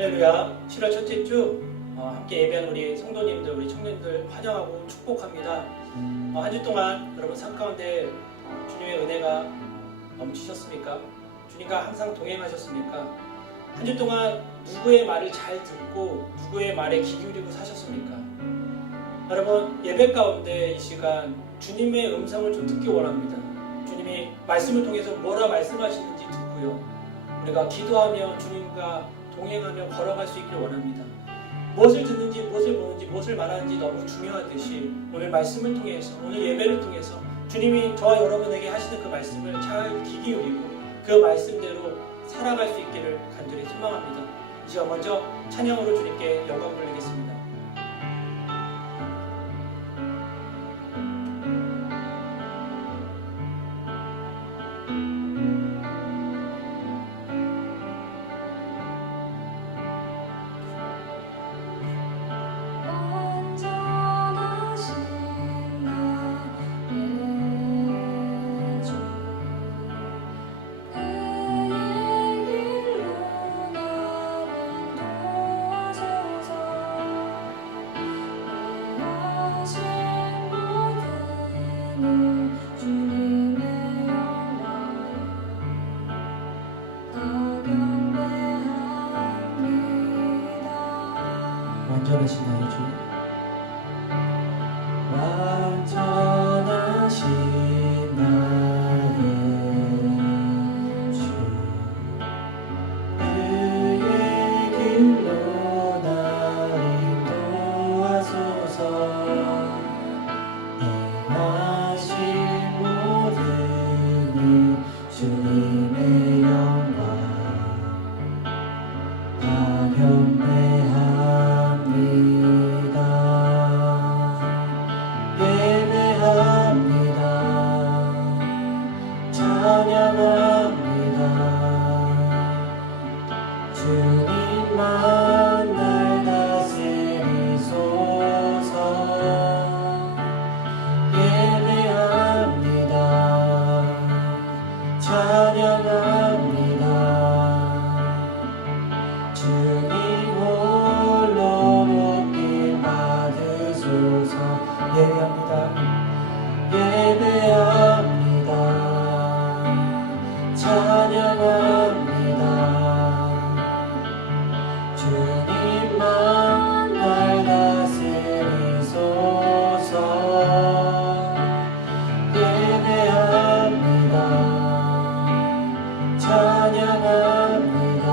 할렐루야. 7월 첫째 주 함께 예배하는 우리 성도님들, 우리 청년들 환영하고 축복합니다. 한 주 동안 여러분 삶 가운데 주님의 은혜가 넘치셨습니까? 주님과 항상 동행하셨습니까? 한 주 동안 누구의 말을 잘 듣고 누구의 말에 귀 기울이고 사셨습니까? 여러분, 예배 가운데 이 시간 주님의 음성을 좀 듣기 원합니다. 주님이 말씀을 통해서 뭐라 말씀하시는지 듣고요, 우리가 기도하며 주님과 동행하며 걸어갈 수 있길 원합니다. 무엇을 듣는지, 무엇을 보는지, 무엇을 말하는지 너무 중요하듯이 오늘 말씀을 통해서, 오늘 예배를 통해서 주님이 저와 여러분에게 하시는 그 말씀을 잘 귀 기울이고 그 말씀대로 살아갈 수 있기를 간절히 소망합니다. 이 시간 먼저 찬양으로 주님께 영광 돌리겠습니다. 완전하신 나의 주, 완전하신 나의 주, 그의 길로 나를 인도하소서. 행하신 모든 일 주님의 영광 다 경배합니다. 예배합니다. 찬양합니다. 주님만 날 다스리소서. 예배합니다. 찬양합니다. 주님 홀로 높임 받으소서. 예배합니다. 예배합니다. 찬양합니다. 주님만 날 다스리소서. 예배합니다. 찬양합니다.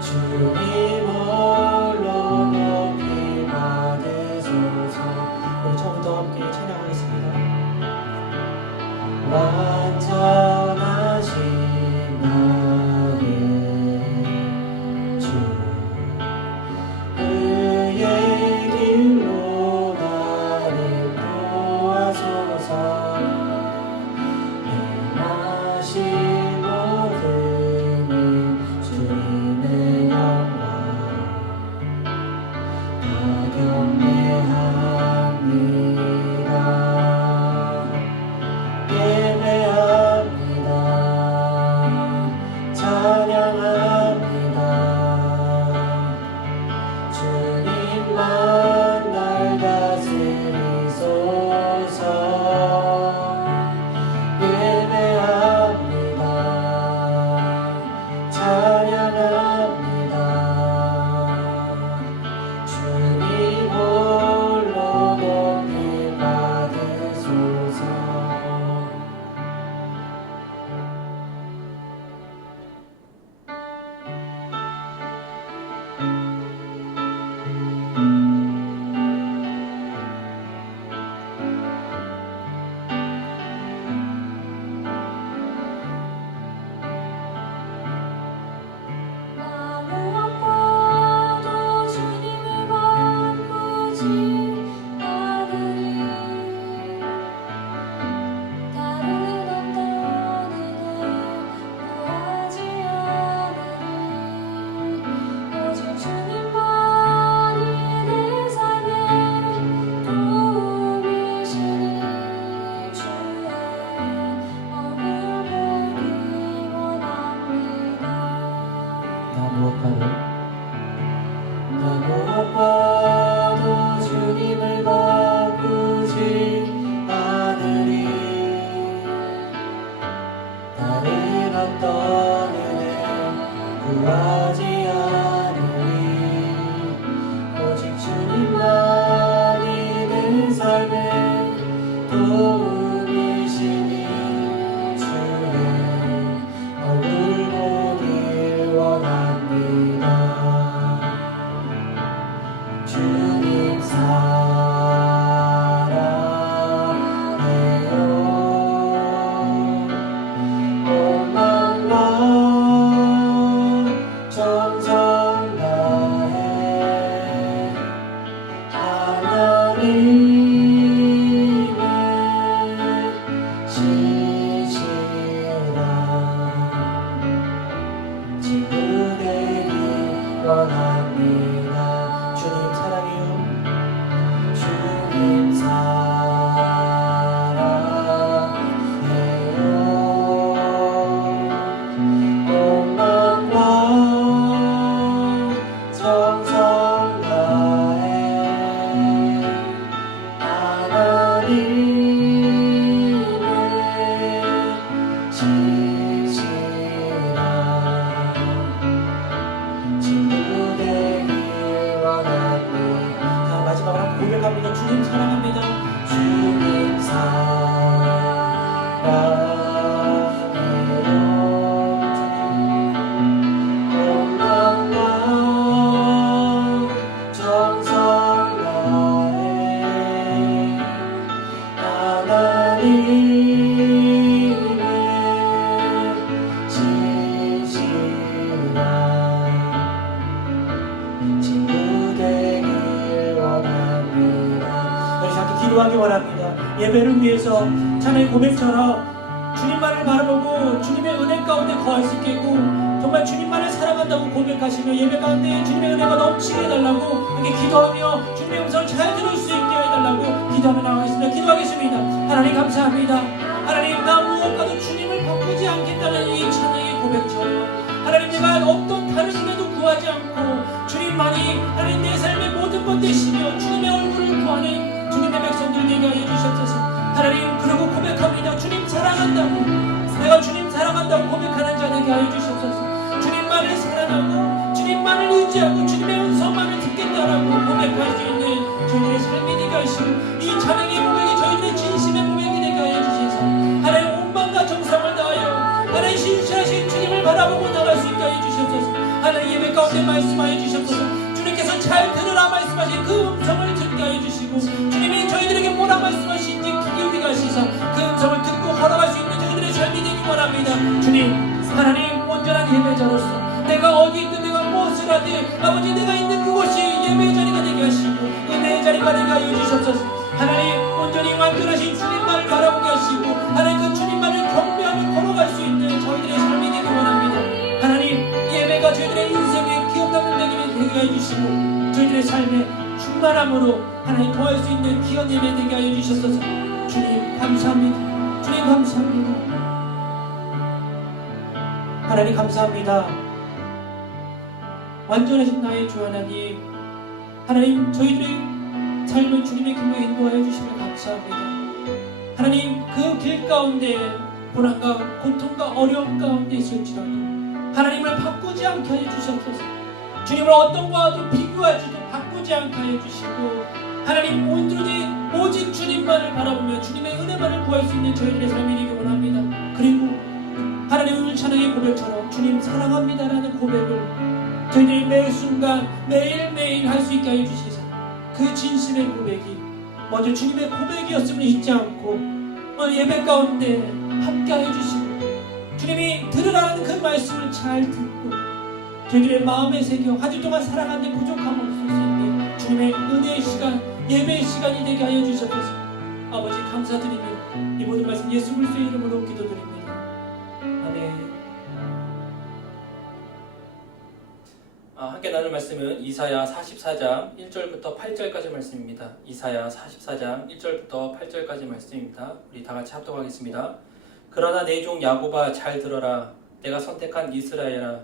주님 홀로 높임 받으소서. 우리 처음부터 함께 찬양하겠습니다. 완전하신 나의 주, 그의 길로 나를 인도하소서. 행하신 모든 나 무엇과도 주님을 바꾸지 않으리. 다른 어떤 은혜 구하지 않으리. 오직 주님만이 내 삶의 도움이시니 주의 얼굴 보길 원합니다. 주님 사랑해요. 온 마음과 정성 다해 하나님의 시시라 친구 되기 원합니다. 주님 사랑해요. 주님 사랑해요. 온 마음과 정성 다해 하나님의 시시라 친구 되길 원합니다. 마지막으로 한번 고백합니다. 주님 사랑합니다. 주님 사랑해요. 온 마음과 정성 다해 하나님의 시시라 친구 되길 원합니다. 우리 함께 기도하기 원합니다. 예배를 위해서 찬양의 고백처럼 주님만을 바라보고 주님의 은혜 가운데 거할 수 있겠고 정말 주님만을 사랑한다고 고백하시며 예배 가운데 주님의 은혜가 넘치게 해달라고 함께 기도하며 주님의 음성을 잘 들을 수 있게 해달라고 기도하며 나가겠습니다. 기도하겠습니다. 하나님 감사합니다. 하나님 나 무엇과도 주님을 바꾸지 않겠다는 이 찬양의 고백처럼 하나님 내가 어떤 다른 은혜도 구하지 않고 주님만이 하나님 내 삶의 모든 것 되시며 주님의 얼굴을 구하는 주님의 백성들 되게 하여 주시옵소서. 하나님 그러고 고백합니다. 주님 사랑한다고 내가 주님 사랑한다고 고백하는 자 되게 하여 주시옵소서. 주님만을 사랑하고 주님만을 의지하고 주님의 음성만을 듣겠다라고 고백할 수 있는 저희들의 삶이 되게 하시고 이 찬양의 고백이 저희들의 진심의 고백이 되게 하여 주시옵소서. 하나님 온 마음과 정성을 다하여 하나님 신실하신 주님을 바라보고 나갈 수 있게 하여 주시옵소서. 하나님 예배 가운데 말씀하여 주시옵소서. 주님께서 잘 들으라 말씀하신 그 음성을 듣게 하여 주시고 주님이 저희들에게 뭐라 말씀하신지 귀 기울이게 하시사 그 음성을 듣고 걸어갈 수 있는 저희들의 삶이 되기 원합니다. 주님 하나님 온전한 예배자로서 내가 어디 있든 내가 무엇을 하든 아버지 내가 있는 그곳이 예배의 자리가 되게 하시고 은혜의 자리가 되게 하여 주시옵소서. 하나님 온전히 완전하신 주님만을 바라보게 하시고 하나님 그 주님만을 경배하며 걸어갈 수 있는 저희들의 삶이 되기 원합니다. 하나님 예배가 저희들의 인생의 기억 남는 되게 해주시고 저희들의 삶에 충만함으로 하나님 더할 수 있는 귀한 예배 되게 하여 주셨소서. 주님 감사합니다. 주님 감사합니다. 하나님 감사합니다. 완전하신 나의 주 하나님, 하나님 저희들의 삶을 주님의 길로 인도하여 주시며 감사합니다. 하나님 그 길 가운데 고난과 고통과 어려움 가운데 있을지라도 하나님을 바꾸지 않게 하여 주시옵소서. 주님을 어떤 것과도 비교하지도 바꾸지 않게 하여 주시고 하나님 온전히 오직 주님만을 바라보며 주님의 은혜만을 구할 수 있는 저희들의 삶이 되기 원합니다. 그리고 하나님 오늘 찬양의 고백처럼 주님 사랑합니다라는 고백을 저희들이 매 순간 매일매일 할 수 있게 하여 주시사 그 진심의 고백이 먼저 주님의 고백이었음을 잊지 않고 오늘 예배 가운데 함께 하여 주시고 주님이 들으라는 그 말씀을 잘 듣고 저희들의 마음에 새겨 한 주 동안 살아가는데 부족함 없을 수 있는 주님의 은혜의 시간, 예배의 시간이 되게 하여 주셔서 아버지 감사드리며 이 모든 말씀 예수 그리스도의 이름으로 기도드립니다. 아멘. 함께 나눌 말씀은 이사야 44장 1절부터 8절까지 말씀입니다. 이사야 44장 1절부터 8절까지 말씀입니다. 우리 다 같이 합독하겠습니다. 그러나 내 종 야곱아 잘 들어라. 내가 선택한 이스라엘아,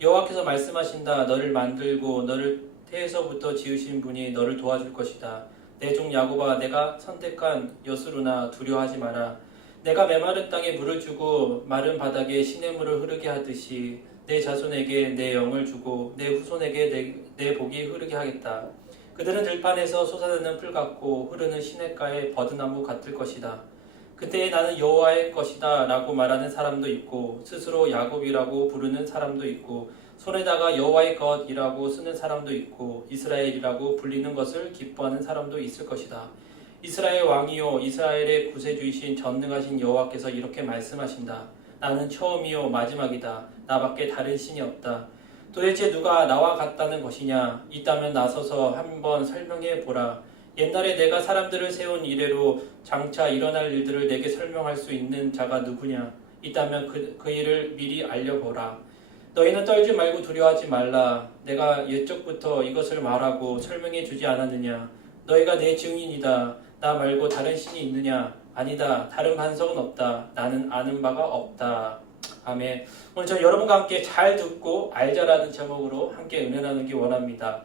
여호와께서 말씀하신다. 너를 만들고 너를 태에서부터 지으신 분이 너를 도와줄 것이다. 내 종 야곱아, 내가 선택한 여스루나 두려워하지 마라. 내가 메마른 땅에 물을 주고 마른 바닥에 시냇물을 흐르게 하듯이 내 자손에게 내 영을 주고 내 후손에게 내 복이 흐르게 하겠다. 그들은 들판에서 솟아나는 풀 같고 흐르는 시냇가의 버드나무 같을 것이다. 그때에 나는 여호와의 것이다 라고 말하는 사람도 있고 스스로 야곱이라고 부르는 사람도 있고 손에다가 여호와의 것이라고 쓰는 사람도 있고 이스라엘이라고 불리는 것을 기뻐하는 사람도 있을 것이다. 이스라엘 왕이요 이스라엘의 구세주이신 전능하신 여호와께서 이렇게 말씀하신다. 나는 처음이요 마지막이다. 나밖에 다른 신이 없다. 도대체 누가 나와 같다는 것이냐? 있다면 나서서 한번 설명해 보라. 옛날에 내가 사람들을 세운 이래로 장차 일어날 일들을 내게 설명할 수 있는 자가 누구냐? 있다면 그 일을 미리 알려보라. 너희는 떨지 말고 두려워하지 말라. 내가 옛적부터 이것을 말하고 설명해 주지 않았느냐? 너희가 내 증인이다. 나 말고 다른 신이 있느냐? 아니다. 다른 반석은 없다. 나는 아는 바가 없다. 아멘. 오늘 저 여러분과 함께 잘 듣고 알자라는 제목으로 함께 은혜 나누기 원합니다.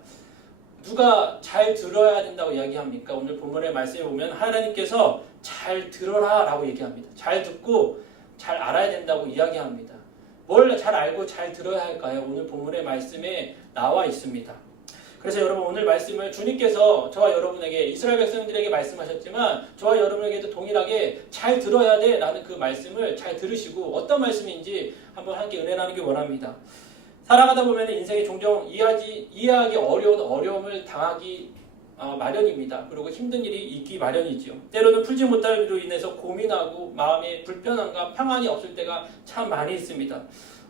누가 잘 들어야 된다고 이야기합니까? 오늘 본문의 말씀에 보면 하나님께서 잘 들어라 라고 얘기합니다. 잘 듣고 잘 알아야 된다고 이야기합니다. 뭘 잘 알고 잘 들어야 할까요? 오늘 본문의 말씀에 나와 있습니다. 그래서 여러분 오늘 말씀을 주님께서 저와 여러분에게 이스라엘 백성들에게 말씀하셨지만 저와 여러분에게도 동일하게 잘 들어야 돼 라는 그 말씀을 잘 들으시고 어떤 말씀인지 한번 함께 은혜 나누기 원합니다. 살아가다 보면 인생에 종종 이해하기 어려운 어려움을 당하기 마련입니다. 그리고 힘든 일이 있기 마련이죠. 때로는 풀지 못할 일로 인해서 고민하고 마음에 불편함과 평안이 없을 때가 참 많이 있습니다.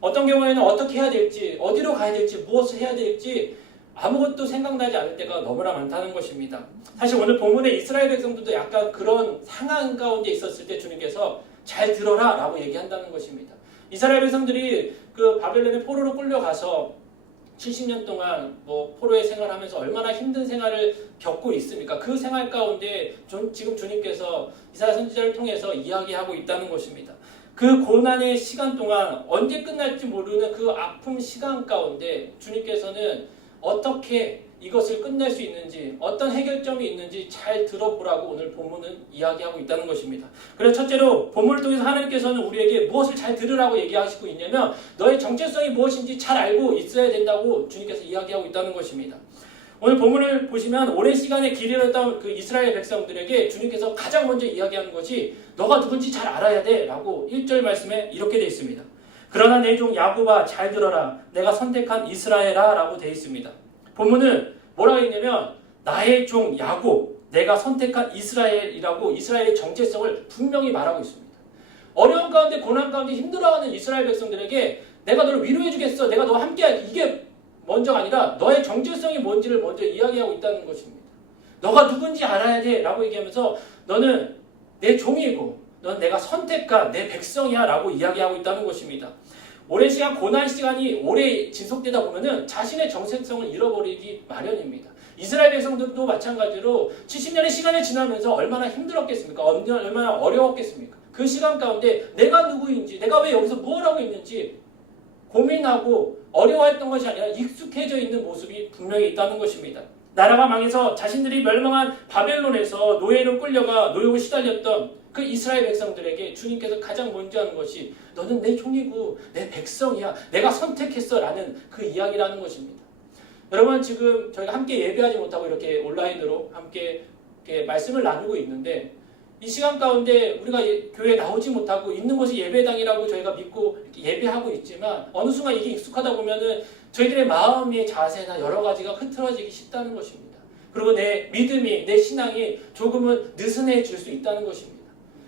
어떤 경우에는 어떻게 해야 될지, 어디로 가야 될지, 무엇을 해야 될지 아무것도 생각나지 않을 때가 너무나 많다는 것입니다. 사실 오늘 본문의 이스라엘 백성들도 약간 그런 상황 가운데 있었을 때 주님께서 잘 들어라 라고 얘기한다는 것입니다. 이스라엘 백성들이 그 바벨론의 포로로 끌려가서 70년 동안 포로의 생활하면서 얼마나 힘든 생활을 겪고 있습니까? 그 생활 가운데 지금 주님께서 이사야 선지자를 통해서 이야기하고 있다는 것입니다. 그 고난의 시간 동안 언제 끝날지 모르는 그 아픔 시간 가운데 주님께서는 어떻게 이것을 끝낼 수 있는지 어떤 해결점이 있는지 잘 들어보라고 오늘 본문은 이야기하고 있다는 것입니다. 그래서 첫째로 본문을 통해서 하나님께서는 우리에게 무엇을 잘 들으라고 얘기하시고 있냐면 너의 정체성이 무엇인지 잘 알고 있어야 된다고 주님께서 이야기하고 있다는 것입니다. 오늘 본문을 보시면 오랜 시간의 길 잃었던 그 이스라엘 백성들에게 주님께서 가장 먼저 이야기하는 것이 너가 누군지 잘 알아야 돼 라고 1절 말씀에 이렇게 되어 있습니다. 그러나 내 종 야곱아 잘 들어라. 내가 선택한 이스라엘아 라고 되어 있습니다. 본문은 뭐라고 했냐면 나의 종 야곱, 내가 선택한 이스라엘이라고 이스라엘의 정체성을 분명히 말하고 있습니다. 어려운 가운데 고난 가운데 힘들어하는 이스라엘 백성들에게 내가 너를 위로해 주겠어. 내가 너와 함께할게. 이게 먼저가 아니라 너의 정체성이 뭔지를 먼저 이야기하고 있다는 것입니다. 너가 누군지 알아야 돼 라고 얘기하면서 너는 내 종이고 넌 내가 선택한 내 백성이야 라고 이야기하고 있다는 것입니다. 오랜 시간 고난 시간이 오래 지속되다 보면은 자신의 정체성을 잃어버리기 마련입니다. 이스라엘 백성들도 마찬가지로 70년의 시간이 지나면서 얼마나 힘들었겠습니까? 얼마나 어려웠겠습니까? 그 시간 가운데 내가 누구인지 내가 왜 여기서 뭘 하고 있는지 고민하고 어려워했던 것이 아니라 익숙해져 있는 모습이 분명히 있다는 것입니다. 나라가 망해서 자신들이 멸망한 바벨론에서 노예로 끌려가 노역을 시달렸던 그 이스라엘 백성들에게 주님께서 가장 먼저 하는 것이 너는 내 종이고 내 백성이야. 내가 선택했어 라는 그 이야기라는 것입니다. 여러분 지금 저희가 함께 예배하지 못하고 이렇게 온라인으로 함께 이렇게 말씀을 나누고 있는데 이 시간 가운데 우리가 교회에 나오지 못하고 있는 곳이 예배당이라고 저희가 믿고 예배하고 있지만 어느 순간 이게 익숙하다 보면은 저희들의 마음의 자세나 여러 가지가 흐트러지기 쉽다는 것입니다. 그리고 내 믿음이 내 신앙이 조금은 느슨해질 수 있다는 것입니다.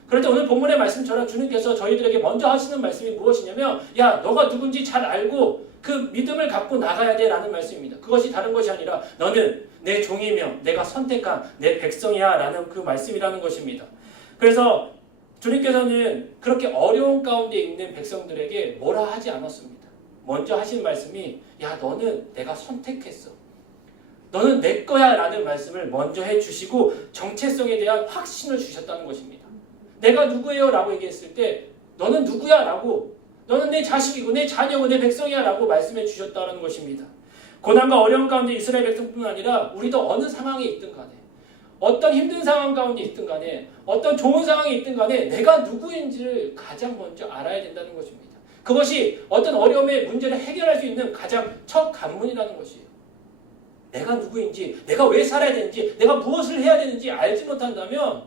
그럴 때 오늘 본문의 말씀처럼 주님께서 저희들에게 먼저 하시는 말씀이 무엇이냐면 야 너가 누군지 잘 알고 그 믿음을 갖고 나가야 돼 라는 말씀입니다. 그것이 다른 것이 아니라 너는 내 종이며 내가 선택한 내 백성이야 라는 그 말씀이라는 것입니다. 그래서 주님께서는 그렇게 어려운 가운데 있는 백성들에게 뭐라 하지 않았습니다. 먼저 하신 말씀이 야 너는 내가 선택했어. 너는 내 거야 라는 말씀을 먼저 해주시고 정체성에 대한 확신을 주셨다는 것입니다. 내가 누구예요? 라고 얘기했을 때 너는 누구야? 라고 너는 내 자식이고 내 자녀고 내 백성이야 라고 말씀해 주셨다는 것입니다. 고난과 어려움 가운데 이스라엘 백성뿐만 아니라 우리도 어느 상황에 있든 간에 어떤 힘든 상황 가운데 있든 간에 어떤 좋은 상황에 있든 간에 내가 누구인지를 가장 먼저 알아야 된다는 것입니다. 그것이 어떤 어려움의 문제를 해결할 수 있는 가장 첫 관문이라는 것이에요. 내가 누구인지, 내가 왜 살아야 되는지, 내가 무엇을 해야 되는지 알지 못한다면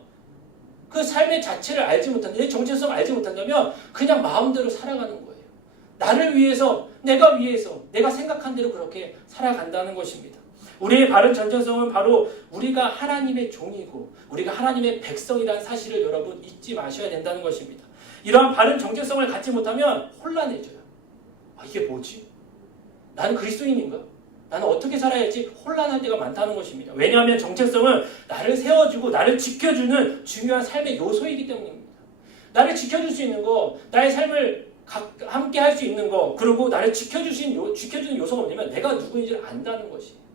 그 삶의 자체를 알지 못한다면, 내 정체성을 알지 못한다면 그냥 마음대로 살아가는 거예요. 나를 위해서, 내가 생각한 대로 그렇게 살아간다는 것입니다. 우리의 바른 정체성은 바로 우리가 하나님의 종이고 우리가 하나님의 백성이라는 사실을 여러분 잊지 마셔야 된다는 것입니다. 이러한 바른 정체성을 갖지 못하면 혼란해져요. 이게 뭐지? 나는 그리스도인인가? 나는 어떻게 살아야지? 혼란할 때가 많다는 것입니다. 왜냐하면 정체성은 나를 세워주고 나를 지켜주는 중요한 삶의 요소이기 때문입니다. 나를 지켜줄 수 있는 거, 나의 삶을 함께 할 수 있는 거, 그리고 나를 지켜주는 요소가 뭐냐면 내가 누구인지를 안다는 것이에요.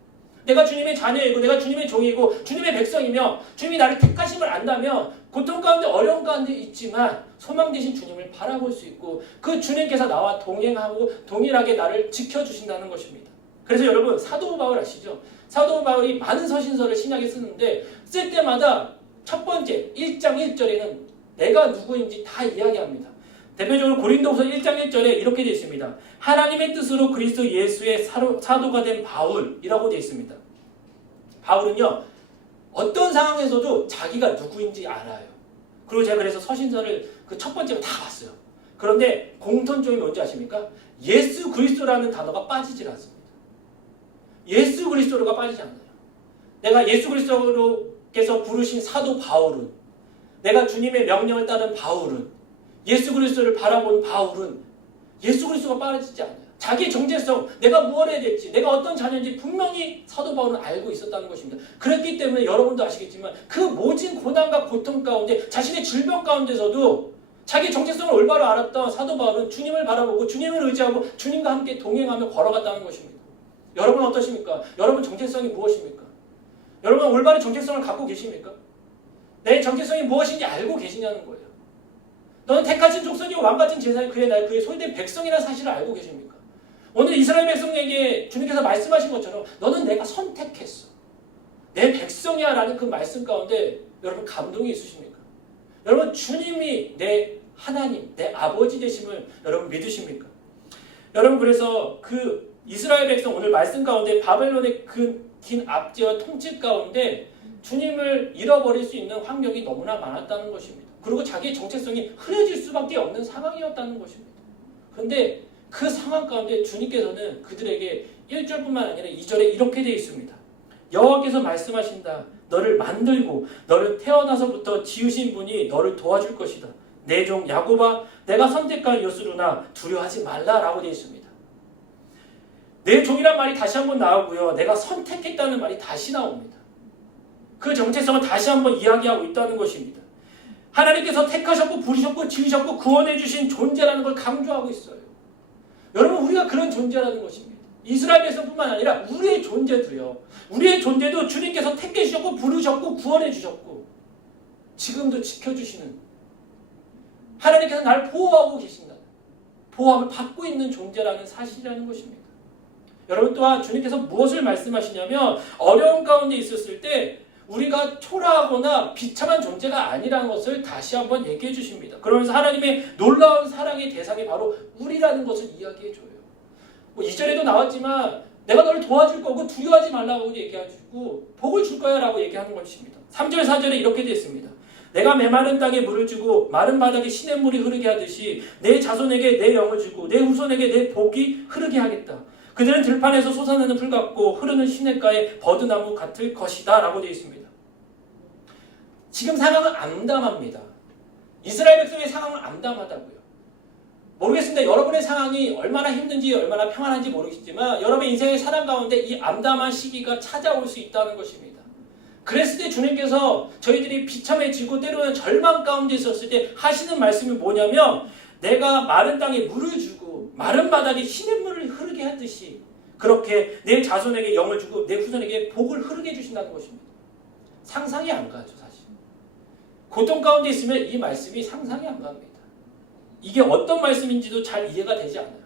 내가 주님의 자녀이고 내가 주님의 종이고 주님의 백성이며 주님이 나를 택하심을 안다면 고통 가운데 어려움 가운데 있지만 소망 되신 주님을 바라볼 수 있고 그 주님께서 나와 동행하고 동일하게 나를 지켜주신다는 것입니다. 그래서 여러분 사도 바울 아시죠? 사도 바울이 많은 서신서를 신약에 쓰는데 쓸 때마다 첫 번째 1장 1절에는 내가 누구인지 다 이야기합니다. 대표적으로 고린도후서 1장 1절에 이렇게 되어 있습니다. 하나님의 뜻으로 그리스도 예수의 사도가 된 바울이라고 되어 있습니다. 바울은요 어떤 상황에서도 자기가 누구인지 알아요. 그리고 제가 그래서 서신서를 그 첫 번째로 다 봤어요. 그런데 공통점이 뭔지 아십니까? 예수 그리스도라는 단어가 빠지질 않습니다. 예수 그리스도가 빠지지 않아요. 내가 예수 그리스도께서 부르신 사도 바울은, 내가 주님의 명령을 따른 바울은, 예수 그리스도를 바라본 바울은 예수 그리스도가 빠지지 않아요. 자기의 정체성, 내가 무엇을 해야 될지, 내가 어떤 자녀인지 분명히 사도 바울은 알고 있었다는 것입니다. 그렇기 때문에 여러분도 아시겠지만 그 모진 고난과 고통 가운데 자신의 질병 가운데서도 자기 정체성을 올바로 알았던 사도 바울은 주님을 바라보고 주님을 의지하고 주님과 함께 동행하며 걸어갔다는 것입니다. 여러분 어떠십니까? 여러분 정체성이 무엇입니까? 여러분 올바른 정체성을 갖고 계십니까? 내 정체성이 무엇인지 알고 계시냐는 거예요. 너는 택하신 족속이고 왕같은 제사의 그의 소유된 백성이라는 사실을 알고 계십니까? 오늘 이스라엘 백성에게 주님께서 말씀하신 것처럼 너는 내가 선택했어. 내 백성이야 라는 그 말씀 가운데 여러분 감동이 있으십니까? 여러분 주님이 내 하나님, 내 아버지 되심을 여러분 믿으십니까? 여러분 그래서 그 이스라엘 백성 오늘 말씀 가운데 바벨론의 그 긴 압제와 통치 가운데 주님을 잃어버릴 수 있는 환경이 너무나 많았다는 것입니다. 그리고 자기의 정체성이 흐려질 수밖에 없는 상황이었다는 것입니다. 그런데 그 상황 가운데 주님께서는 그들에게 1절뿐만 아니라 2절에 이렇게 되어 있습니다. 여호와께서 말씀하신다. 너를 만들고 너를 태어나서부터 지으신 분이 너를 도와줄 것이다. 내 종 야곱아 내가 선택한 요스루나 두려워하지 말라라고 되어 있습니다. 내 종이란 말이 다시 한번 나오고요. 내가 선택했다는 말이 다시 나옵니다. 그 정체성을 다시 한번 이야기하고 있다는 것입니다. 하나님께서 택하셨고 부르셨고 지으셨고 구원해 주신 존재라는 걸 강조하고 있어요. 여러분 우리가 그런 존재라는 것입니다. 이스라엘 백성뿐만 아니라 우리의 존재도요. 우리의 존재도 주님께서 택해 주셨고 부르셨고 구원해 주셨고 지금도 지켜주시는 하나님께서 나를 보호하고 계신다. 보호함을 받고 있는 존재라는 사실이라는 것입니다. 여러분 또한 주님께서 무엇을 말씀하시냐면 어려움 가운데 있었을 때 우리가 초라하거나 비참한 존재가 아니라는 것을 다시 한번 얘기해 주십니다. 그러면서 하나님의 놀라운 사랑의 대상이 바로 우리라는 것을 이야기해 줘요. 2절에도 나왔지만 내가 너를 도와줄 거고 두려워하지 말라고 얘기하고 복을 줄 거야 라고 얘기하는 것입니다. 3절 4절에 이렇게 되어 있습니다. 내가 메마른 땅에 물을 주고 마른 바닥에 시냇물이 흐르게 하듯이 내 자손에게 내 영을 주고 내 후손에게 내 복이 흐르게 하겠다. 그들은 들판에서 솟아나는 풀 같고 흐르는 시냇가의 버드나무 같을 것이다 라고 되어 있습니다. 지금 상황은 암담합니다. 이스라엘 백성의 상황은 암담하다고요. 모르겠습니다. 여러분의 상황이 얼마나 힘든지 얼마나 평안한지 모르겠지만 여러분의 인생의 사랑 가운데 이 암담한 시기가 찾아올 수 있다는 것입니다. 그랬을 때 주님께서 저희들이 비참해지고 때로는 절망 가운데 있었을 때 하시는 말씀이 뭐냐면 내가 마른 땅에 물을 주고 마른 바닥에 시냇물을 흐르게 하듯이 그렇게 내 자손에게 영을 주고 내 후손에게 복을 흐르게 해주신다는 것입니다. 상상이 안 가죠 사실. 고통 가운데 있으면 이 말씀이 상상이 안 갑니다. 이게 어떤 말씀인지도 잘 이해가 되지 않아요.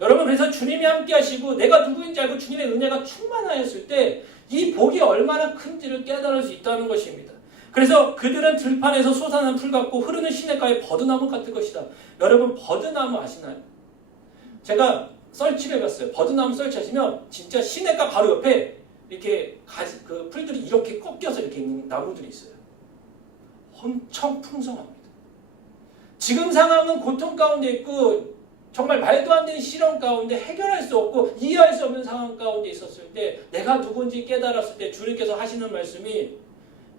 여러분, 그래서 주님이 함께 하시고 내가 누구인지 알고 주님의 은혜가 충만하였을 때 이 복이 얼마나 큰지를 깨달을 수 있다는 것입니다. 그래서 그들은 들판에서 솟아난 풀 같고 흐르는 시냇가의 버드나무 같은 것이다. 여러분, 버드나무 아시나요? 제가 설치를 해봤어요. 버드나무 설치하시면 진짜 시냇가 바로 옆에 이렇게 그 풀들이 이렇게 꺾여서 이렇게 있는 나무들이 있어요. 엄청 풍성합니다. 지금 상황은 고통 가운데 있고 정말 말도 안 되는 시련 가운데 해결할 수 없고 이해할 수 없는 상황 가운데 있었을 때 내가 누군지 깨달았을 때 주님께서 하시는 말씀이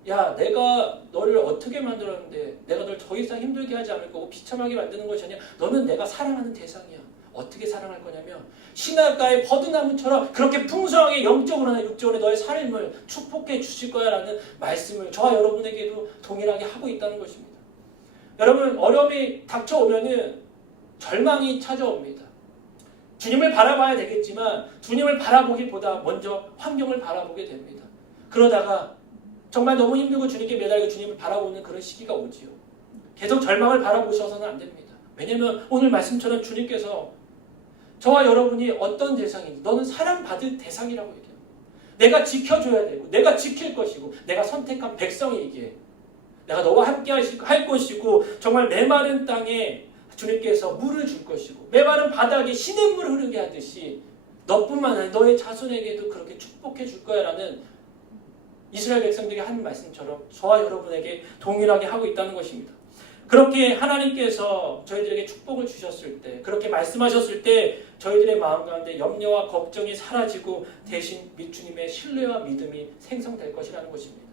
야, 내가 너를 어떻게 만들었는데 내가 널 더 이상 힘들게 하지 않을 거고 비참하게 만드는 것이 아니야. 너는 내가 사랑하는 대상이야. 어떻게 사랑할 거냐면 시냇가의 버드나무처럼 그렇게 풍성하게 영적으로나 육적으로 너의 삶을 축복해 주실 거야 라는 말씀을 저와 여러분에게도 동일하게 하고 있다는 것입니다. 여러분, 어려움이 닥쳐오면은 절망이 찾아옵니다. 주님을 바라봐야 되겠지만 주님을 바라보기보다 먼저 환경을 바라보게 됩니다. 그러다가 정말 너무 힘들고 주님께 매달리고 주님을 바라보는 그런 시기가 오지요. 계속 절망을 바라보셔서는 안 됩니다. 왜냐하면 오늘 말씀처럼 주님께서 저와 여러분이 어떤 대상인지 너는 사랑받을 대상이라고 얘기해요. 내가 지켜줘야 되고 내가 지킬 것이고 내가 선택한 백성이기에 내가 너와 함께 할 것이고 정말 메마른 땅에 주님께서 물을 줄 것이고 메마른 바닥에 시냇물을 흐르게 하듯이 너뿐만 아니라 너의 자손에게도 그렇게 축복해 줄 거야 라는 이스라엘 백성들이 하는 말씀처럼 저와 여러분에게 동일하게 하고 있다는 것입니다. 그렇게 하나님께서 저희들에게 축복을 주셨을 때 그렇게 말씀하셨을 때 저희들의 마음 가운데 염려와 걱정이 사라지고 대신 주님의 신뢰와 믿음이 생성될 것이라는 것입니다.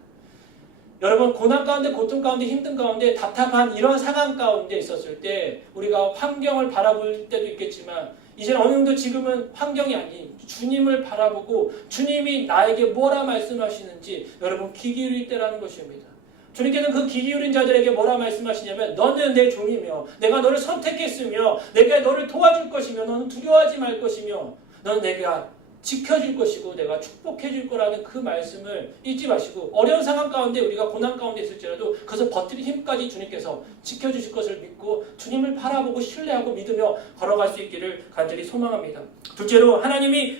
여러분, 고난 가운데 고통 가운데 힘든 가운데 답답한 이런 상황 가운데 있었을 때 우리가 환경을 바라볼 때도 있겠지만 이제 어느 정도 지금은 환경이 아닌 주님을 바라보고 주님이 나에게 뭐라 말씀하시는지 여러분 귀 기울일 때라는 것입니다. 주님께서는 그 귀 기울인 자들에게 뭐라 말씀하시냐면 너는 내 종이며 내가 너를 선택했으며 내가 너를 도와줄 것이며 너는 두려워하지 말 것이며 너는 내가 지켜줄 것이고 내가 축복해줄 거라는 그 말씀을 잊지 마시고 어려운 상황 가운데 우리가 고난 가운데 있을지라도 그것을 버티는 힘까지 주님께서 지켜주실 것을 믿고 주님을 바라보고 신뢰하고 믿으며 걸어갈 수 있기를 간절히 소망합니다. 둘째로 하나님이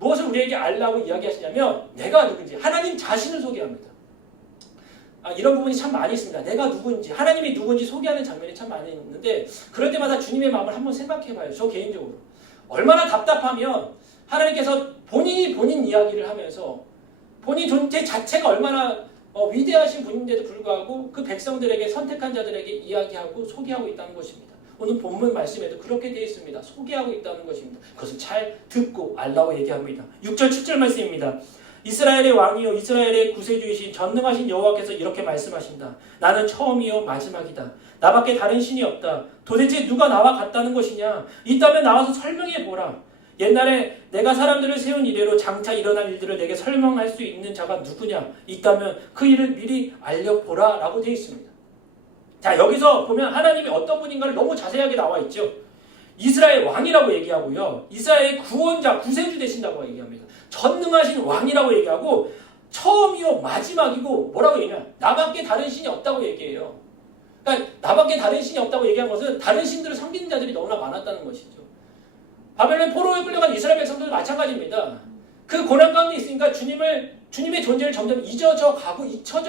무엇을 우리에게 알라고 이야기하시냐면 내가 누군지 하나님 자신을 소개합니다. 이런 부분이 참 많이 있습니다. 내가 누군지 하나님이 누군지 소개하는 장면이 참 많이 있는데 그럴 때마다 주님의 마음을 한번 생각해봐요. 저 개인적으로 얼마나 답답하면 하나님께서 본인이 본인 이야기를 하면서 본인 존재 자체가 얼마나 위대하신 분인데도 불구하고 그 백성들에게 선택한 자들에게 이야기하고 소개하고 있다는 것입니다. 오늘 본문 말씀에도 그렇게 되어 있습니다. 소개하고 있다는 것입니다. 그것을 잘 듣고 알라고 얘기합니다. 6절 7절 말씀입니다. 이스라엘의 왕이요 이스라엘의 구세주이신 전능하신 여호와께서 이렇게 말씀하신다. 나는 처음이요 마지막이다. 나밖에 다른 신이 없다. 도대체 누가 나와 같다는 것이냐? 있다면 나와서 설명해 보라. 옛날에 내가 사람들을 세운 이래로 장차 일어날 일들을 내게 설명할 수 있는 자가 누구냐? 있다면 그 일을 미리 알려보라 라고 되어 있습니다. 자, 여기서 보면 하나님이 어떤 분인가를 너무 자세하게 나와 있죠. 이스라엘 왕이라고 얘기하고요. 이스라엘의 구원자, 구세주 되신다고 얘기합니다. 전능하신 왕이라고 얘기하고 처음이요 마지막이고 뭐라고 얘기하냐? 나밖에 다른 신이 없다고 얘기해요. 그러니까 나밖에 다른 신이 없다고 얘기한 것은 다른 신들을 섬기는 자들이 너무나 많았다는 것이죠. 바벨론 포로에 끌려간 이스라엘 백성들도 마찬가지입니다. 그 고난 가운데 있으니까 주님의 존재를 점점 잊혀져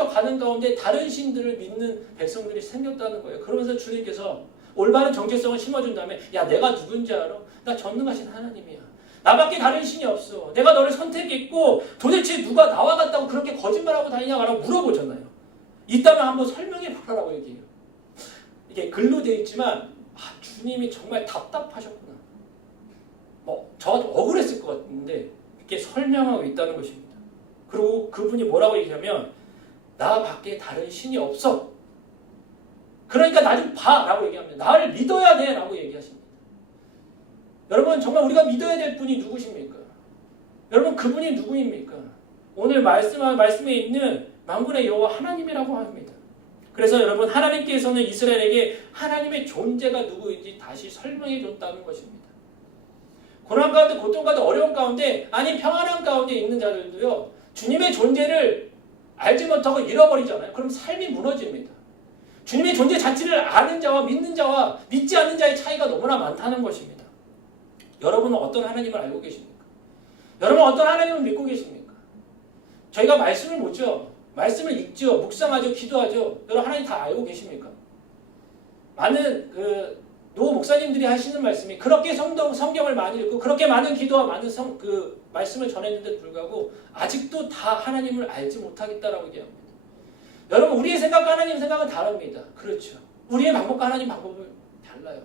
가는 가운데 다른 신들을 믿는 백성들이 생겼다는 거예요. 그러면서 주님께서 올바른 정체성을 심어준 다음에 야, 내가 누군지 알아? 나 전능하신 하나님이야. 나밖에 다른 신이 없어. 내가 너를 선택했고 도대체 누가 나와 같다고 그렇게 거짓말하고 다니냐고 물어보잖아요. 있다면 한번 설명해 보라라고 얘기해요. 이게 글로 되어 있지만 주님이 정말 답답하셨구나. 저도 억울했을 것 같은데 이렇게 설명하고 있다는 것입니다. 그리고 그분이 뭐라고 얘기하면 나밖에 다른 신이 없어. 그러니까 나 좀 봐 라고 얘기합니다. 나를 믿어야 돼 라고 얘기하십니다. 여러분 정말 우리가 믿어야 될 분이 누구십니까? 여러분 그분이 누구입니까? 오늘 말씀에 있는 만군의 여호와 하나님이라고 합니다. 그래서 여러분 하나님께서는 이스라엘에게 하나님의 존재가 누구인지 다시 설명해 줬다는 것입니다. 고난 가운데 고통 가운데 어려운 가운데 아니 평안한 가운데 있는 자들도요. 주님의 존재를 알지 못하고 잃어버리잖아요. 그럼 삶이 무너집니다. 주님의 존재 자체를 아는 자와 믿는 자와 믿지 않는 자의 차이가 너무나 많다는 것입니다. 여러분은 어떤 하나님을 알고 계십니까? 여러분 어떤 하나님을 믿고 계십니까? 저희가 말씀을 보죠. 말씀을 읽죠. 묵상하죠. 기도하죠. 여러분 하나님 다 알고 계십니까? 많은 노 목사님들이 하시는 말씀이 그렇게 성경을 많이 읽고 그렇게 많은 기도와 많은 말씀을 전했는데도 불구하고 아직도 다 하나님을 알지 못하겠다라고 얘기합니다. 여러분 우리의 생각과 하나님 생각은 다릅니다. 그렇죠. 우리의 방법과 하나님 방법은 달라요.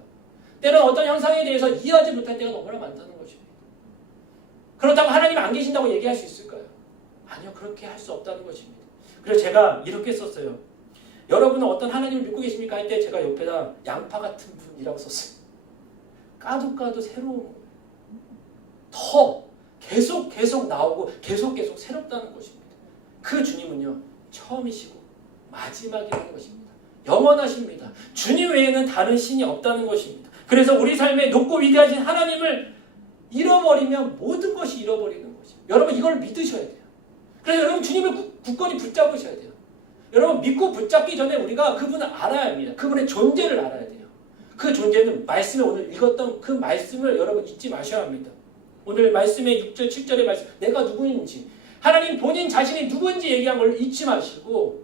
때로는 어떤 형상에 대해서 이해하지 못할 때가 너무나 많다는 것입니다. 그렇다고 하나님 안 계신다고 얘기할 수 있을까요? 아니요. 그렇게 할 수 없다는 것입니다. 그래서 제가 이렇게 썼어요. 여러분은 어떤 하나님을 믿고 계십니까? 할 때 제가 옆에다 양파 같은 분이라고 썼어요. 까도 새로운 거예요. 더 계속 나오고 계속 새롭다는 것입니다. 그 주님은요. 처음이시고 마지막이라는 것입니다. 영원하십니다. 주님 외에는 다른 신이 없다는 것입니다. 그래서 우리 삶에 높고 위대하신 하나님을 잃어버리면 모든 것이 잃어버리는 것입니다. 여러분 이걸 믿으셔야 돼요. 그래서 여러분 주님을 굳건히 붙잡으셔야 돼요. 여러분 믿고 붙잡기 전에 우리가 그분을 알아야 합니다. 그분의 존재를 알아야 돼요. 그 존재는 말씀에 오늘 읽었던 그 말씀을 여러분 잊지 마셔야 합니다. 오늘 말씀의 6절 7절의 말씀 내가 누구인지 하나님 본인 자신이 누구인지 얘기한 걸 잊지 마시고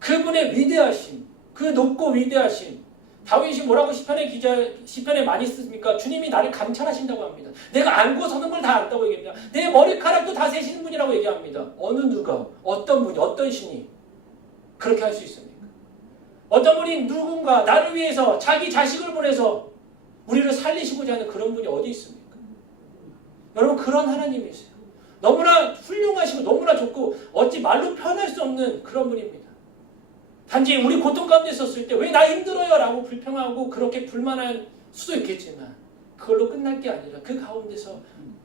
그분의 위대하심 그 높고 위대하심 다윗이 뭐라고 시편에 많이 씁니까? 주님이 나를 감찰하신다고 합니다. 내가 안고 서는 걸 다 안다고 얘기합니다. 내 머리카락도 다 세시는 분이라고 얘기합니다. 어느 누가 어떤 분이 어떤 신이 그렇게 할 수 있습니까? 어떤 분이 누군가 나를 위해서 자기 자식을 보내서 우리를 살리시고자 하는 그런 분이 어디 있습니까? 여러분 그런 하나님이세요. 너무나 훌륭하시고 너무나 좋고 어찌 말로 표현할 수 없는 그런 분입니다. 단지 우리 고통 가운데 있었을 때 왜 나 힘들어요? 라고 불평하고 그렇게 불만할 수도 있겠지만 그걸로 끝날 게 아니라 그 가운데서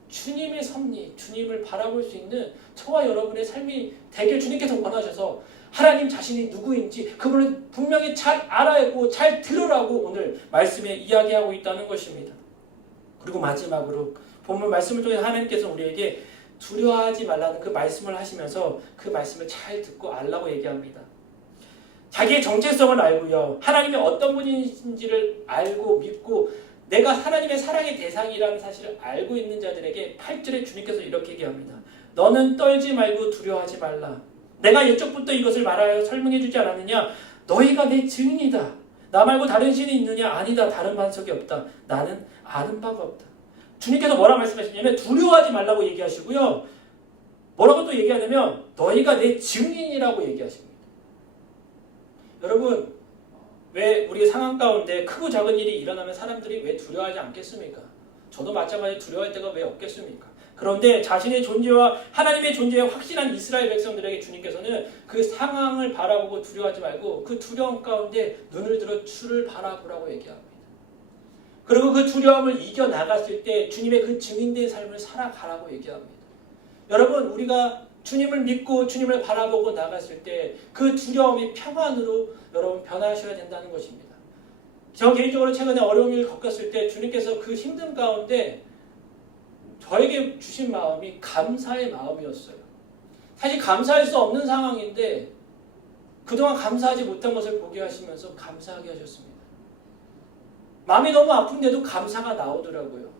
주님의 섭리, 주님을 바라볼 수 있는 저와 여러분의 삶이 되길 주님께서 원하셔서 하나님 자신이 누구인지 그분을 분명히 잘 알아야고 잘 들으라고 오늘 말씀에 이야기하고 있다는 것입니다. 그리고 마지막으로 본문 말씀을 통해 하나님께서 우리에게 두려워하지 말라는 그 말씀을 하시면서 그 말씀을 잘 듣고 알라고 얘기합니다. 자기의 정체성을 알고요. 하나님이 어떤 분이신지를 알고 믿고 내가 하나님의 사랑의 대상이라는 사실을 알고 있는 자들에게 8절에 주님께서 이렇게 얘기합니다. 너는 떨지 말고 두려워하지 말라. 내가 이쪽부터 이것을 말하여 설명해 주지 않았느냐? 너희가 내 증인이다. 나 말고 다른 신이 있느냐? 아니다. 다른 반석이 없다. 나는 아는 바가 없다. 주님께서 뭐라 말씀하시냐면 두려워하지 말라고 얘기하시고요. 뭐라고 또 얘기하냐면 너희가 내 증인이라고 얘기하십니다. 여러분 왜 우리 상황 가운데 크고 작은 일이 일어나면 사람들이 왜 두려워하지 않겠습니까? 저도 마찬가지 두려워할 때가 왜 없겠습니까? 그런데 자신의 존재와 하나님의 존재에 확신한 이스라엘 백성들에게 주님께서는 그 상황을 바라보고 두려워하지 말고 그 두려움 가운데 눈을 들어 주를 바라보라고 얘기합니다. 그리고 그 두려움을 이겨나갔을 때 주님의 그 증인된 삶을 살아가라고 얘기합니다. 여러분 우리가 주님을 믿고 주님을 바라보고 나갔을 때 그 두려움이 평안으로 여러분 변하셔야 된다는 것입니다. 저 개인적으로 최근에 어려운 일을 겪었을 때 주님께서 그 힘든 가운데 저에게 주신 마음이 감사의 마음이었어요. 사실 감사할 수 없는 상황인데 그동안 감사하지 못한 것을 보게 하시면서 감사하게 하셨습니다. 마음이 너무 아픈데도 감사가 나오더라고요.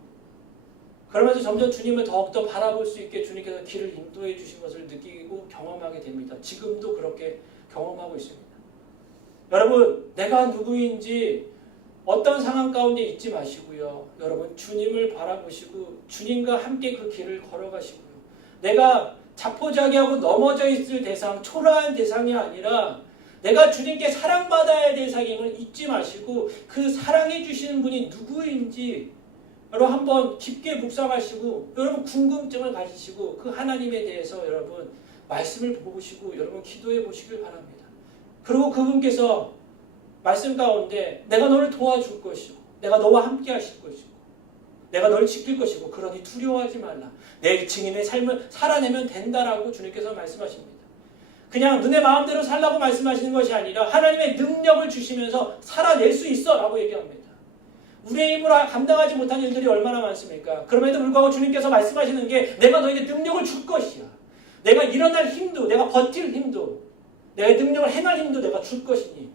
그러면서 점점 주님을 더욱더 바라볼 수 있게 주님께서 길을 인도해 주신 것을 느끼고 경험하게 됩니다. 지금도 그렇게 경험하고 있습니다. 여러분, 내가 누구인지 어떤 상황 가운데 있지 마시고요. 여러분, 주님을 바라보시고 주님과 함께 그 길을 걸어가시고요. 내가 자포자기하고 넘어져 있을 대상, 초라한 대상이 아니라 내가 주님께 사랑받아야 할 대상임을 잊지 마시고 그 사랑해 주시는 분이 누구인지 여러분 한번 깊게 묵상하시고 여러분 궁금증을 가지시고 그 하나님에 대해서 여러분 말씀을 보시고 여러분 기도해 보시길 바랍니다. 그리고 그분께서 말씀 가운데 내가 너를 도와줄 것이고 내가 너와 함께 하실 것이고 내가 너를 지킬 것이고 그러니 두려워하지 말라. 내 증인의 삶을 살아내면 된다라고 주님께서 말씀하십니다. 그냥 너네 마음대로 살라고 말씀하시는 것이 아니라 하나님의 능력을 주시면서 살아낼 수 있어 라고 얘기합니다. 우리의 힘으로 감당하지 못한 일들이 얼마나 많습니까? 그럼에도 불구하고 주님께서 말씀하시는 게 내가 너에게 능력을 줄 것이야. 내가 일어날 힘도 내가 버틸 힘도 내가 능력을 행할 힘도 내가 줄 것이니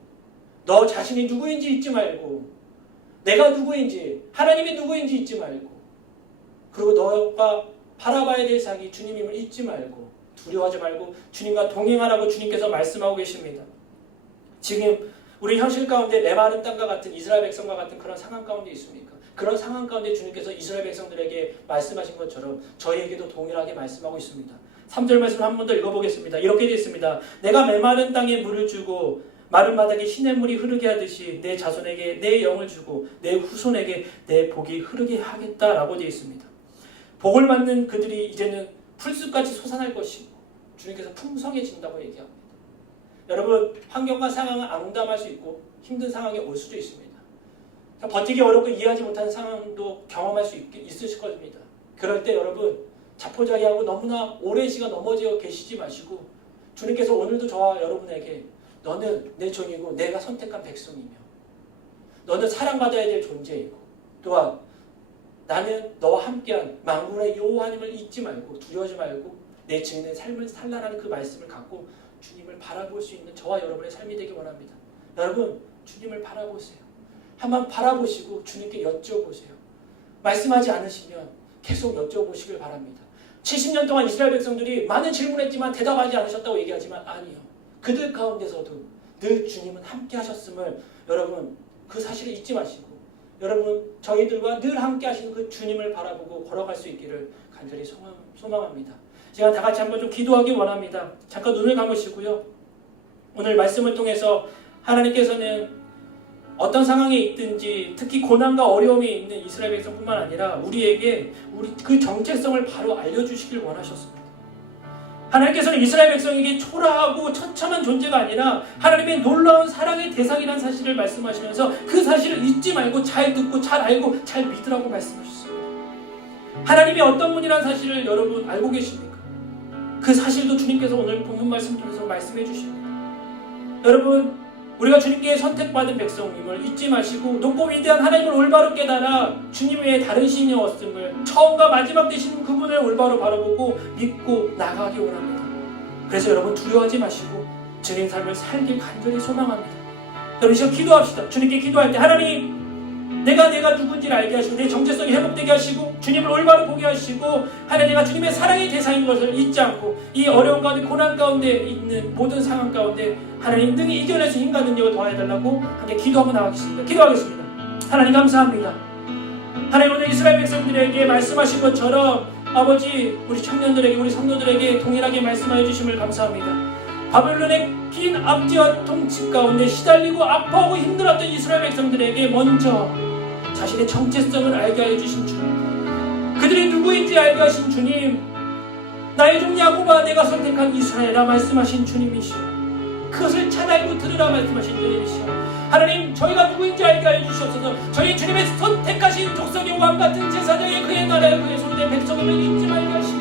너 자신이 누구인지 잊지 말고, 내가 누구인지, 하나님이 누구인지 잊지 말고, 그리고 너가 바라봐야 될 상이 주님임을 잊지 말고, 두려워하지 말고 주님과 동행하라고 주님께서 말씀하고 계십니다. 지금 우리 현실 가운데 메마른 땅과 같은 이스라엘 백성과 같은 그런 상황 가운데 있습니까? 그런 상황 가운데 주님께서 이스라엘 백성들에게 말씀하신 것처럼 저희에게도 동일하게 말씀하고 있습니다. 3절 말씀을 한 번 더 읽어보겠습니다. 이렇게 되어 있습니다. 내가 메마른 땅에 물을 주고 마른 바닥에 시냇물이 흐르게 하듯이 내 자손에게 내 영을 주고 내 후손에게 내 복이 흐르게 하겠다라고 되어 있습니다. 복을 받는 그들이 이제는 풀숲같이 솟아날 것이고 주님께서 풍성해진다고 얘기합니다. 여러분, 환경과 상황은 앙담할 수 있고 힘든 상황이 올 수도 있습니다. 버티기 어렵고 이해하지 못하는 상황도 경험할 수 있으실 겁니다. 그럴 때 여러분, 자포자기하고 너무나 오랜 시간 넘어져 계시지 마시고 주님께서 오늘도 저와 여러분에게 너는 내 종이고 내가 선택한 백성이며 너는 사랑받아야 될 존재이고 또한 나는 너와 함께한 만군의 여호와님을 잊지 말고 두려워하지 말고 내 증인의 삶을 살라라는 그 말씀을 갖고 주님을 바라볼 수 있는 저와 여러분의 삶이 되기 원합니다. 여러분, 주님을 바라보세요. 한번 바라보시고 주님께 여쭤보세요. 말씀하지 않으시면 계속 여쭤보시길 바랍니다. 70년 동안 이스라엘 백성들이 많은 질문했지만 대답하지 않으셨다고 얘기하지만 아니요. 그들 가운데서도 늘 주님은 함께 하셨음을 여러분 그 사실을 잊지 마시고 여러분 저희들과 늘 함께 하시는 그 주님을 바라보고 걸어갈 수 있기를 간절히 소망합니다. 제가 다 같이 한번 좀 기도하기 원합니다. 잠깐 눈을 감으시고요. 오늘 말씀을 통해서 하나님께서는 어떤 상황에 있든지 특히 고난과 어려움이 있는 이스라엘 백성뿐만 아니라 우리에게 그 정체성을 바로 알려주시길 원하셨습니다. 하나님께서는 이스라엘 백성에게 초라하고 처참한 존재가 아니라 하나님의 놀라운 사랑의 대상이라는 사실을 말씀하시면서 그 사실을 잊지 말고 잘 듣고 잘 알고 잘 믿으라고 말씀하셨습니다. 하나님이 어떤 분이라는 사실을 여러분 알고 계십니까? 그 사실도 주님께서 오늘 본문 말씀 통해서 말씀해 주십니다. 여러분, 우리가 주님께 선택받은 백성임을 잊지 마시고 높고 위대한 하나님을 올바로 깨달아 주님 외에 다른 신이 없음을 처음과 마지막 되시는 그분을 올바로 바라보고 믿고 나가기 원합니다. 그래서 여러분 두려워하지 마시고 주님 삶을 살길 간절히 소망합니다. 여러분 이제 기도합시다. 주님께 기도할 때 하나님 내가 누군지를 알게 하시고 내 정체성이 회복되게 하시고 주님을 올바로 보게 하시고 하나님 내가 주님의 사랑의 대상인 것을 잊지 않고 이 어려운 가운데 고난 가운데 있는 모든 상황 가운데 하나님 능히 이겨낼 수 힘과 능력을 더해달라고 함께 기도하고 나가겠습니다. 기도하겠습니다. 하나님 감사합니다. 하나님 오늘 이스라엘 백성들에게 말씀하신 것처럼 아버지 우리 청년들에게 우리 성도들에게 동일하게 말씀하여 주심을 감사합니다. 바벨론의 긴 압제와 통치 가운데 시달리고 아파하고 힘들었던 이스라엘 백성들에게 먼저 자신의 정체성을 알게 하여 주신 주님, 그들이 누구인지 알게 하신 주님, 나의 종 야곱아 내가 선택한 이스라엘아 말씀하신 주님이시오. 그것을 잘 알고 들으라 말씀하신 주님이시오. 하나님 저희가 누구인지 알게 하여 주시옵소서. 저희 주님의 선택하신 족속의 왕같은 제사장의 그의 나라의 그의 소리의 백성을 잊지 말게 하시고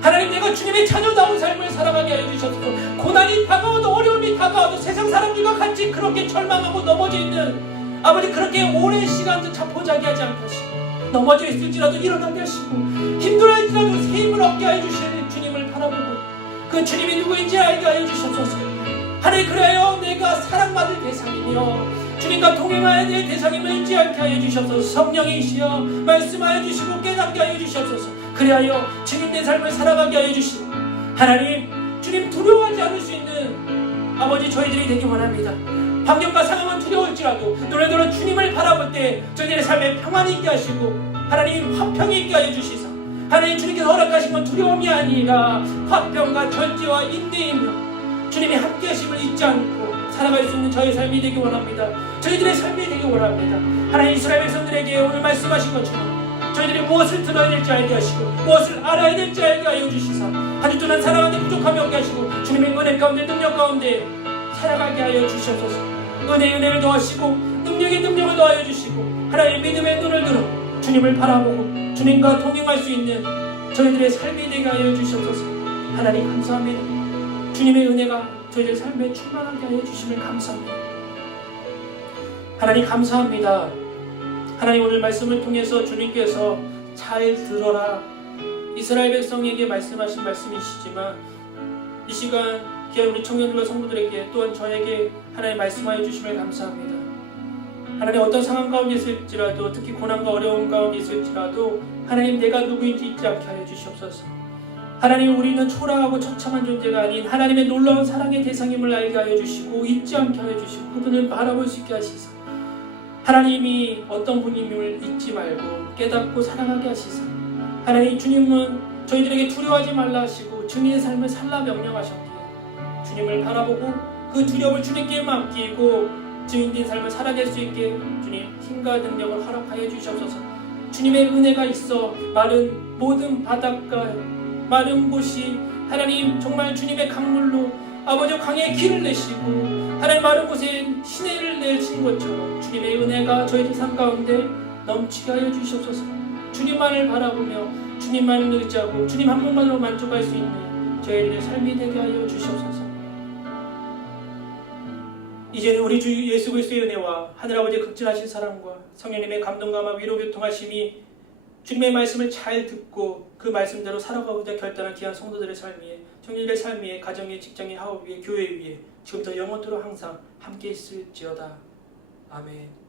하나님 내가 주님의 자녀다운 삶을 살아가게 하여 주시옵소서. 고난이 다가와도 어려움이 다가와도 세상 사람들과 같이 그렇게 절망하고 넘어져 있는 아버지 그렇게 오랜 시간도 자포자기하지 않게 하시고 넘어져 있을지라도 일어나게 하시고 힘들어할지라도 새 힘을 얻게 하여 주시는 주님을 바라보고 그 주님이 누구인지 알게 하여 주시옵소서. 하나님 그래요 내가 사랑받을 대상이며 주님과 동행해야 될 대상임을 잊지 않게 하여 주시옵소서. 성령이시여 말씀하여 주시고 깨닫게 하여 주시옵소서. 그리하여 주님의 삶을 살아가게 하여 주시고 하나님 주님 두려워하지 않을 수 있는 아버지 저희들이 되기 원합니다. 환경과 상황은 두려울지라도 노래대로 주님을 바라볼 때 저희들의 삶에 평안이 있게 하시고 하나님 화평이 있게 하여 주시사 하나님 주님께서 허락하신 건 두려움이 아니라 화평과 절제와 인내이며 주님이 함께 하심을 잊지 않고 살아갈 수 있는 저희 삶이 되기 원합니다. 저희들의 삶이 되기 원합니다. 하나님 이스라엘 백성들에게 오늘 말씀하신 것처럼 저희들이 무엇을 들어야 될지 알게 하시고 무엇을 알아야 될지 알게 하여 주시사 한 주 동안 살아가는데 부족함이 없게 하시고 주님의 은혜 가운데 능력 가운데 살아가게 하여 주시옵소서. 은혜를 더하시고 능력을 더하여 주시고 하나님의 믿음의 눈을 들어 주님을 바라보고 주님과 동행할 수 있는 저희들의 삶이 되게 하여 주시옵소서. 하나님 감사합니다. 주님의 은혜가 저희들 삶에 충만하게 하여 주심을 감사합니다. 하나님 감사합니다. 하나님 오늘 말씀을 통해서 주님께서 잘 들어라 이스라엘 백성에게 말씀하신 말씀이시지만 이 시간 귀한 우리 청년들과 성도들에게 또한 저에게 하나님 말씀하여 주시면 감사합니다. 하나님 어떤 상황 가운데 있을지라도 특히 고난과 어려움 가운데 있을지라도 하나님 내가 누구인지 잊지 않게 하여 주시옵소서. 하나님 우리는 초라하고 처참한 존재가 아닌 하나님의 놀라운 사랑의 대상임을 알게 하여 주시고 잊지 않게 하여 주시고 그분을 바라볼 수 있게 하시사 하나님이 어떤 분임을 잊지 말고 깨닫고 사랑하게 하시사 하나님 주님은 저희들에게 두려워하지 말라 하시고 증인의 삶을 살라 명령하셨기에 주님을 바라보고 그 두려움을 주님께 맡기고 증인된 삶을 살아낼 수 있게 주님 힘과 능력을 허락하여 주시옵소서. 주님의 은혜가 있어 마른 모든 바닷가 마른 곳이 하나님 정말 주님의 강물로 아버지 강에 길을 내시고 하나님 마른 곳에 시내를 내신 것처럼 주님의 은혜가 저희들 삶 가운데 넘치게 하여 주시옵소서. 주님만을 바라보며 주님만을 의지하고 주님 한 분만으로 만족할 수 있는 저희들의 삶이 되게 하여 주시옵소서. 이제는 우리 주 예수 그리스도의 은혜와 하늘아버지의 극진하신 사랑과 성령님의 감동감화 위로 교통하심이 주님의 말씀을 잘 듣고 그 말씀대로 살아가고자 결단한 귀한 성도들의 삶 위에 청년들의 삶 위에 가정의 직장의 하업 위에 교회 위에 지금부터 영원토록 항상 함께 있을지어다. 아멘.